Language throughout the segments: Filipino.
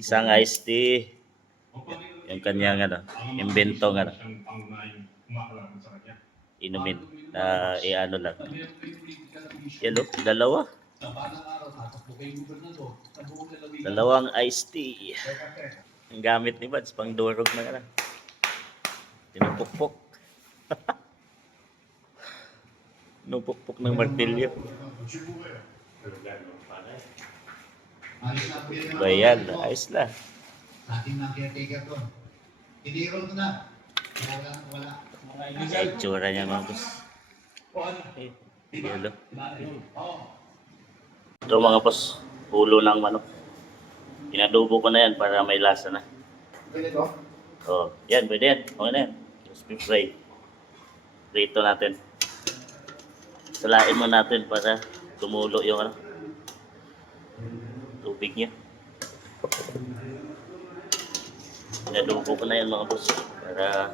Isang iced tea. Yung kanyang invento inumin na iano lang. Yan dalawa. Dalawang iced tea. Ang gamit ni Bads, pang durog na tinupukpok. Nupukpok ng martilyo. Bayan, ayos na. Ating ng caretaker doon. Hindi-roll ko na. Wala. Sa itsura niya mga boss. Yelo. Ito mga boss, ulo ng manok. Inadobo ko na yan para may lasa na. Pwede to? Oh, yan, pwede yan. Okay na yan. Crispy fry. Prito natin. Salain mo natin para tumulo yung tubig niya. Inadobo ko na yan mga boss para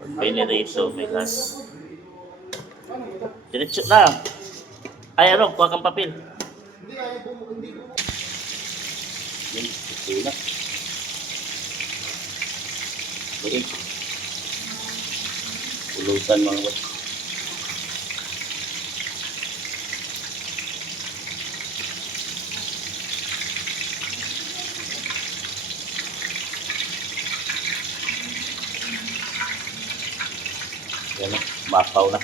pag pinirito may lasa. Diretso na. Ay kuha kang papel. Hindi, ayaw po. Hindi po. Yan, ito na. Ayan. Pulutan mga boss. Yan mapaw na.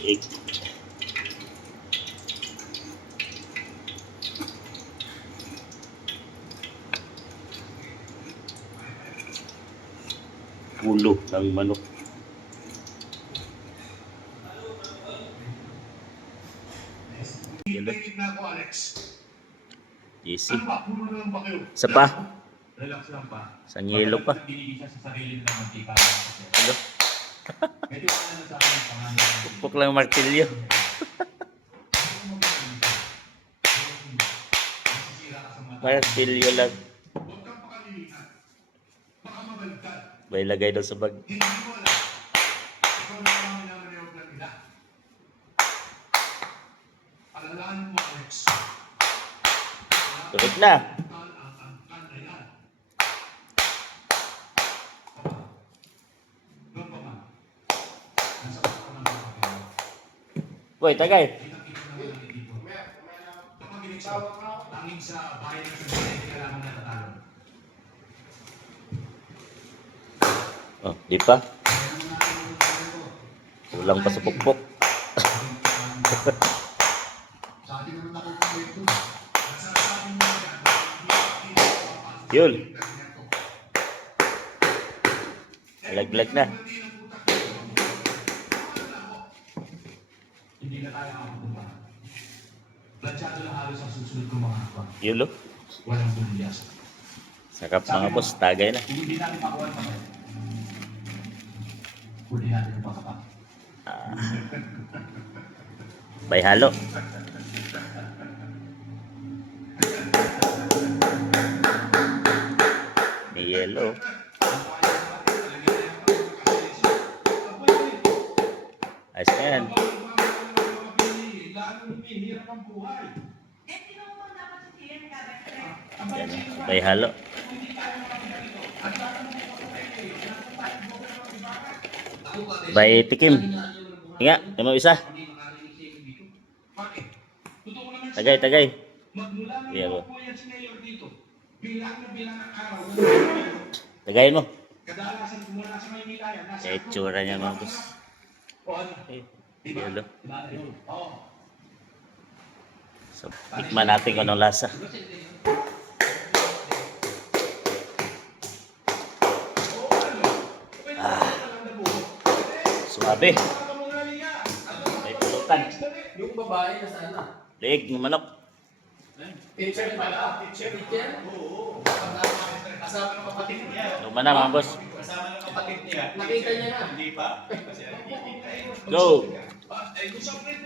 Egg. Ulo ng manok. Yelo. Easy. Isa pa. Isang yelo pa. Hello. Pukpok lang martilyo. Martilyo lang. May lagay daw sa bag. Tuloy na. Boy, tagay. Oh, di pa. Kulang pa sa pukpok. Yun. Lag-lag na. Hindi na tayo makapunta. Planchado lang halos ang susunod kong mga hakbang. Yun lo. Walang bumiyas. Sarap mga boss, tagay na. Hindi natin makuha pa kayo. Huli natin ang pagkapak. Bay halo. May yellow. Ayos na yan. Yan, bay halo. Bay tikim. Inga, yung isa. Tagay. Iya bo. Tagayin mo. Kaya itsura niya mga boss. Yelo. So, tikman natin kung anong lasa. Suabe. May pulutan. Yung babae nasaan na? Leeg ng manok. Teacher pala. Teacher? Oo. Kasama ng kapatid niya. Luma na mga boss. Kasama ng kapatid niya. Nakita niya na. Hindi pa. Go! Ay, gusto ko rin,